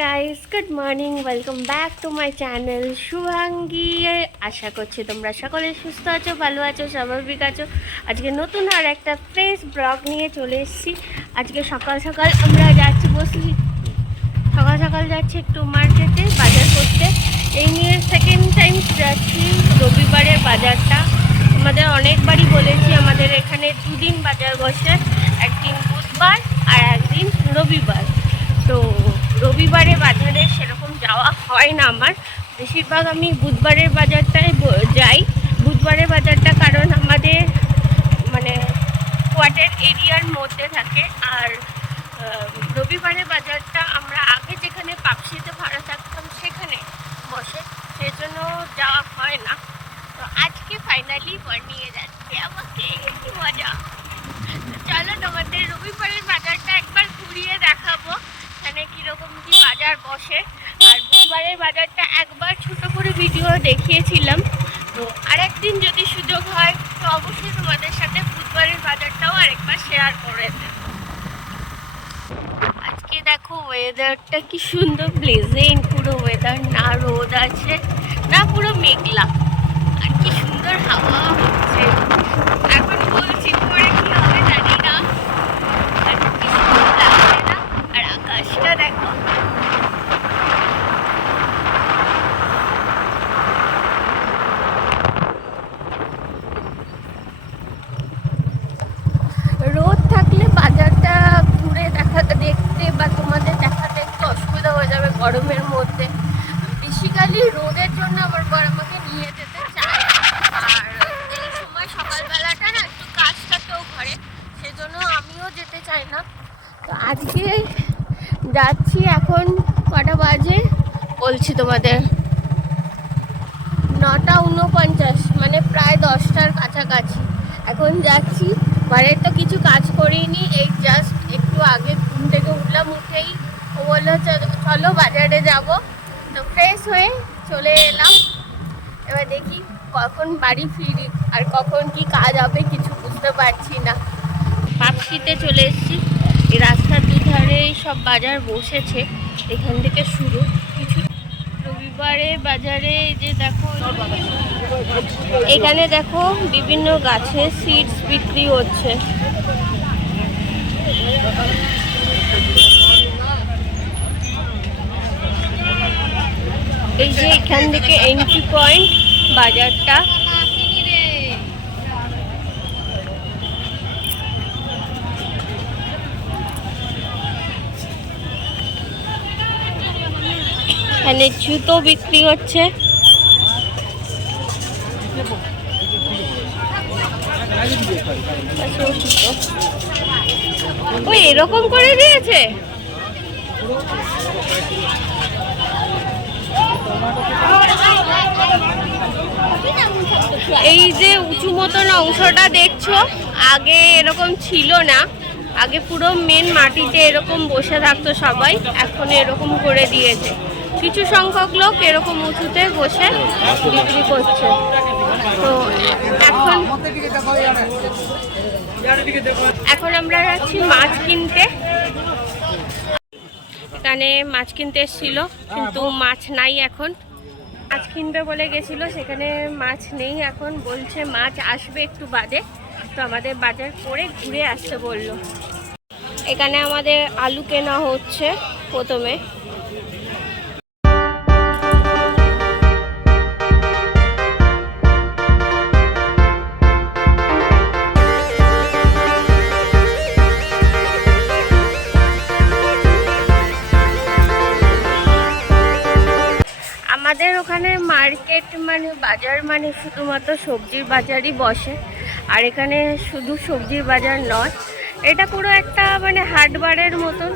Guys good morning welcome back to my channel Shubhangi আশা করছি তোমরা সকলে সুস্থ আছো, ভালো আছো, স্বাভাবিক আছো। আজকে নতুন আর একটা ফ্রেশ ব্লগ নিয়ে চলে এসেছি। আজকে সকাল সকাল আমরা যাচ্ছি বসলি সকাল সকাল যাচ্ছি একটু মার্কেটে বাজার করতে। এই নিয়ে সেকেন্ড টাইম যাচ্ছি রবিবারের বাজারটা। আমাদের অনেকবারই বলেছি, আমাদের এখানে দুদিন বাজার বসে, একদিন বুধবার আর একদিন রবিবার। তো রবিবারে বাজারে সেরকম যাওয়া হয় না আমার। বেশিরভাগ আমি বুধবারের বাজারটায় যাই। বুধবারের বাজারটা কারণ আমাদের মানে কোয়ার্টার এরিয়ার মধ্যে থাকে। আর রবিবারের বাজারটা আমরা আগে যেখানে পাপসিতে ভাড়া থাকতাম সেখানে বসে সেজন্য যাওয়া হয় না তো আজকে ফাইনালি নিয়ে যাচ্ছে আমাকে কি মজা তো চলো তোমাদের রবিবারের বাজারটা একবার ঘুরিয়ে দেখাবো এখানে কীরকম কি বাজার বসে? আর বুধবারের বাজারটা একবার ছোট করে ভিডিও দেখিয়েছিলাম। তো আরেকদিন যদি সুযোগ হয়, তো অবশ্যই তোমাদের সাথে বুধবারের বাজারটাও আরেকবার শেয়ার করে আজকে দেখো ওয়েদারটা কি সুন্দর প্লেজেন্ট পুরো ওয়েদার না রোদ আছে, না পুরো মেঘলা। আর কি সুন্দর হাওয়া হচ্ছে। এখন বলছি পরে কি হবে জানি না। আর না। আর আকাশটা দেখো রোদ থাকলে বাজারটা ঘুরে দেখা দেখতে বা তোমাদের দেখাতে একটু অসুবিধা হয়ে যাবে গরমের মধ্যে বেসিক্যালি রোদের জন্য আমার বর আমাকে নিয়ে যেতে চায় আর এই সময় সকালবেলাটা না একটু কাজ থাকেও ঘরে সেজন্য আমিও চাই না। তো আজকে যাচ্ছি এখন কটা বাজে? বলছি তোমাদের। নটা উনপঞ্চাশ মানে প্রায় দশটার কাছাকাছি। এখন যাচ্ছি। ঘরের তো কিছু কাজ করিনি, এই জাস্ট একটু আগে ঘুম থেকে উঠলাম, উঠেই ও বলল "চলো- চলো বাজারে যাব। তো ফ্রেশ হয়ে চলে এলাম। এবার দেখি কখন বাড়ি ফিরি আর কখন কি কাজ হবে, কিছু বুঝতে পারছি না। পাপসিতে চলে এসেছি। এই রাস্তার দুধারে সব বাজার বসেছে। এখান থেকে শুরু। কিছু রবিবারে বাজারে যে দেখো, এখানে দেখো বিভিন্ন গাছের সিডস বিক্রি হচ্ছে। এই যে এখান থেকে এন্ট্রি পয়েন্ট বাজারটা। এখানে জুতো বিক্রি হচ্ছে। ওই এরকম করে দিয়েছে? এই যে উঁচু মতন অংশটা দেখছ, আগে এরকম ছিল না। আগে পুরো মেন মাটিতে এরকম বসে থাকতো সবাই, এখন এরকম করে দিয়েছে। কিছু সংখ্যক লোক এরকম উঁচুতে বসে বিক্রি করছে। তো এখন এখন আমরা যাচ্ছি মাছ কিনতে। এখানে মাছ কিনতে এসেছিল, কিন্তু মাছ নাই এখন। মাছ কিনবে বলে গেছিল, সেখানে মাছ নেই এখন। বলছে মাছ আসবে একটু বাদে। তো আমাদের বাজার করে ঘুরে আসতে বলল। এখানে আমাদের আলু কেনা হচ্ছে প্রথমে। ওখানে মার্কেট মানে বাজার মানে শুধুমাত্র সবজির বাজারই বসে। আর এখানে শুধু সবজির বাজার নয়, এটা পুরো একটা মানে হাটবারের মতন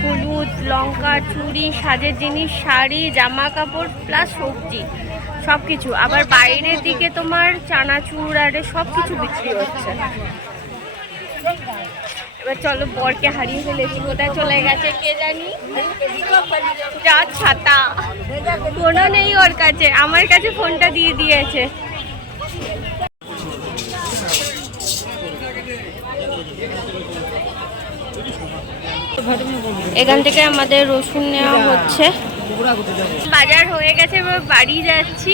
হলুদ, লঙ্কা চুড়ি সাজের জিনিস, শাড়ি জামা কাপড় প্লাস সবজি সব কিছু আবার বাইরের দিকে তোমার চানাচুর, আরে সব কিছু বিক্রি হচ্ছে। এবার চলো বরকে হারিয়ে ফেলেছি, কোথায় চলে গেছে কে জানি? যা ছাতা। ফোনও নেই ওর কাছে, আমার কাছে ফোনটা দিয়ে দিয়েছে। এখান থেকে আমাদের রসুন নেওয়া হচ্ছে। বাজার হয়ে গেছে, এবার বাড়ি যাচ্ছি।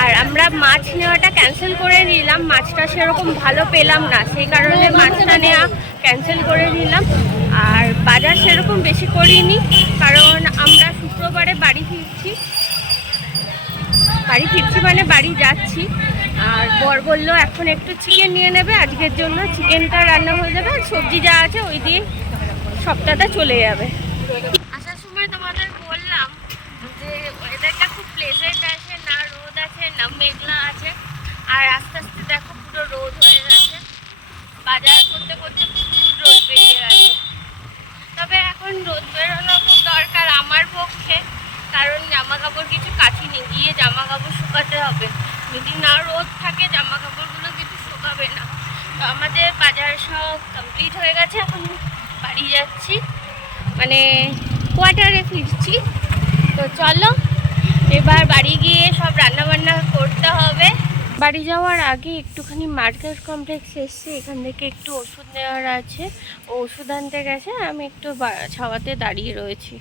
আর আমরা মাছ নেওয়াটা ক্যান্সেল করে নিলাম, মাছটা সেরকম ভালো পেলাম না, সেই কারণে মাছটা নেওয়া ক্যান্সেল করে নিলাম। আর বাজার সেরকম বেশি করিনি, কারণ আমরা শুক্রবারে বাড়ি ফিরছি। বাড়ি ফিরছি মানে বাড়ি যাচ্ছি। আর বর বলল এখন একটু চিকেন নিয়ে নেবে, আজকের জন্য চিকেনটা রান্না হয়ে যাবে, আর সবজি যা আছে ওই দিয়ে সপ্তাহটা চলে যাবে। আসার সময় তোমাদের বললাম যে ওয়েদারটা খুব প্লেজেন্ট আছে, না রোদ আছে, না মেঘলা আছে। আর আস্তে আস্তে দেখো পুরো রোদ হয়ে গেছে। বাজার করতে করতে প্রচুর রোদ বেরিয়ে গেছে। তবে এখন রোদ বেরোনো খুব দরকার আমার পক্ষে, কারণ জামা কাপড় কিছু কাচিনি গিয়ে জামা কাপড় শুকাতে হবে। যদি না রোদ থাকে জামা কাপড়গুলো কিছু শুকাবে না। তো আমাদের বাজার সব কমপ্লিট হয়ে গেছে, এখন বাড়ি যাচ্ছি। মানে কোয়ার্টারে ফিরছি। তো চলো, এবার বাড়ি গিয়ে সব রান্না বান্না করতে হবে বাড়ি যাওয়ার আগে একটুখানি মার্কেট কমপ্লেক্স এসেছি, এখান থেকে একটু ওষুধ নেওয়ার আছে। ওষুধ আনতে গেছে, আমি একটু ছাওয়াতে দাঁড়িয়ে রয়েছি।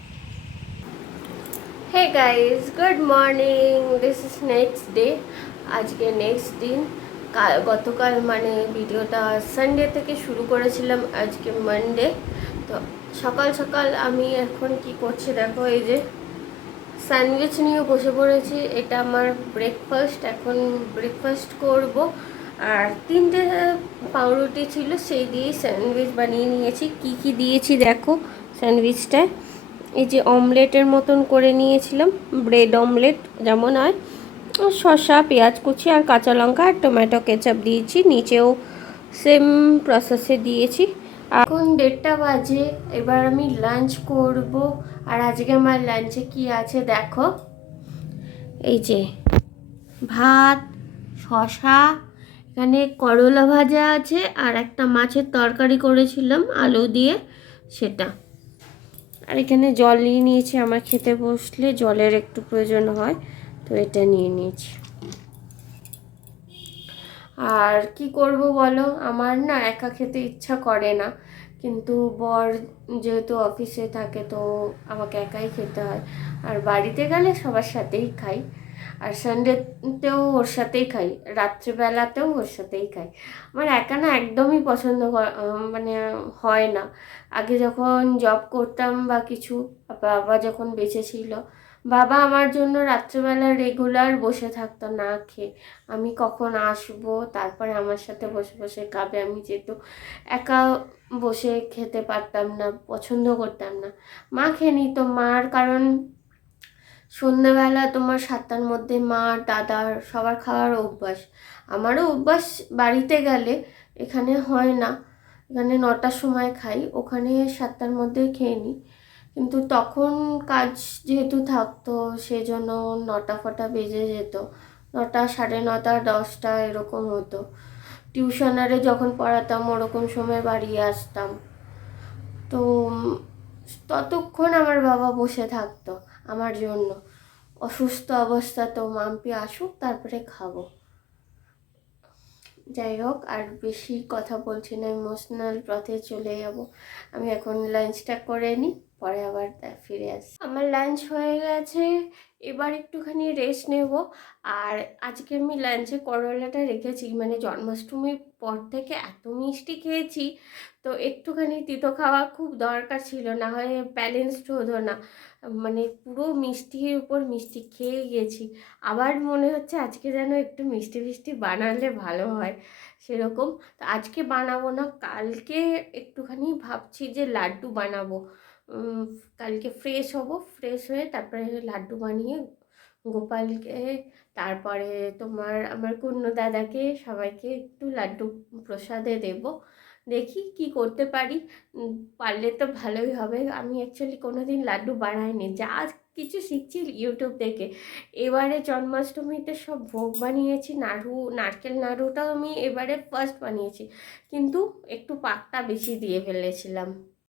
Hey guys good morning this is next day আজকে নেক্সট দিন। কাল গতকাল মানে ভিডিওটা সানডে থেকে শুরু করেছিলাম, আজকে মানডে তো সকাল সকাল আমি এখন কি করছি দেখো, এই যে স্যান্ডউইচ নিয়ে বসে পড়েছি। এটা আমার ব্রেকফাস্ট এখন ব্রেকফাস্ট করব। আর তিনটে পাউরুটি ছিল, সেই দিয়েই স্যান্ডউইচ বানিয়ে নিয়েছি। কি কি দিয়েছি দেখো স্যান্ডউইচটায় এই যে অমলেটের মতন করে নিয়েছিলাম, ব্রেড অমলেট যেমন হয়। শসা, পেঁয়াজ কুচি আর কাঁচা লঙ্কা আর টমেটো কেচাপ দিয়েছি। নিচেও সেম প্রসেসে দিয়েছি। এখন দেড়টা বাজে, এবার আমি লাঞ্চ করব। আর আজকে আমার লাঞ্চে কি আছে দেখো। এই যে, ভাত শশা এখানে করলা ভাজা আছে, আর একটা মাছের তরকারি করেছিলাম, আলু দিয়ে সেটা। আর এখানে জল নিয়ে নিয়েছি, আমার খেতে বসলে জলের একটু প্রয়োজন হয়, তো এটা নিয়ে নিয়েছি। আর কি করব বলো? আমার না একা খেতে ইচ্ছা করে না। কিন্তু বর যেহেতু অফিসে থাকে তো আমাকে একাই খেতে হয়। আর বাড়িতে গেলে সবার সাথেই খাই। আর সানডেতেও ওর সাথেই খাই। রাত্রিবেলাতেও ওর সাথেই খাই। আমার একা না একদমই পছন্দ মানে হয় না। আগে যখন জব করতাম বা কিছু বাবা যখন বেঁচে ছিল বাবা আমার জন্য রাত্রিবেলা রেগুলার বসে থাকতো, না খেয়ে। আমি কখন আসব, তারপরে আমার সাথে বসে বসে খাবে। আমি যেহেতু একা বসে খেতে পারতাম না, পছন্দ করতাম না। মা খেয়ে নিত। মার কারণ সন্ধ্যেবেলা তোমার সাতটার মধ্যে মা দাদার সবার খাওয়ার অভ্যাস। আমারও অভ্যাস বাড়িতে গেলে এখানে হয় না। এখানে নটার সময় খাই, ওখানে সাতটার মধ্যে খেয়ে নিই। কিন্তু তখন কাজ যেহেতু থাকতো, সেজন্য নটা ফটা বেজে যেত। নটা সাড়ে নটা, দশটা এরকম হতো। টিউশনারে যখন পড়াতাম, ওরকম সময় বাড়ি আসতাম। তো ততক্ষণ আমার বাবা বসে থাকতো আমার জন্য। অসুস্থ অবস্থা, তো মাম্পি আসুক, তারপরে খাব। যাই হোক, আর বেশি কথা বলছি না ইমোশনাল পথে চলে যাব। আমি এখন লাঞ্চটা করে নিই। পরে আবার ফিরে আসি। আমার লাঞ্চ হয়ে গেছে, এবার একটুখানি রেস্ট নেব। আর আজকে আমি লাঞ্চে করলাটা রেখেছি মানে জন্মাষ্টমীর পর থেকে এত মিষ্টি খেয়েছি, তো একটুখানি তিতো খাওয়া খুব দরকার ছিল, না হয় ব্যালেন্সড হতো না। মানে পুরো মিষ্টির উপর মিষ্টি খেয়ে গেছি। আবার মনে হচ্ছে আজকে যেন একটু মিষ্টি মিষ্টি বানালে ভালো হয়, সেরকম। তো আজকে বানাবো না, কালকে একটুখানি ভাবছি যে লাড্ডু বানাবো। কালকে ফ্রেশ হব ফ্রেশ হয়ে তারপরে লাড্ডু বানিয়ে গোপালকে, তারপরে তোমার আমার কুন্নু দাদাকে সবাইকে একটু লাড্ডু প্রসাদে দেব। দেখি কি করতে পারি। পারলে তো ভালোই হবে। আমি অ্যাকচুয়ালি কোনো দিন লাড্ডু বানাইনি। যা কিছু শিখছি ইউটিউব থেকে এবারে জন্মাষ্টমীতে সব ভোগ বানিয়েছি। নাড়ু, নারকেল নাড়ুটাও আমি এবারে ফার্স্ট বানিয়েছি। কিন্তু একটু পাকটা বেশি দিয়ে ফেলেছিলাম।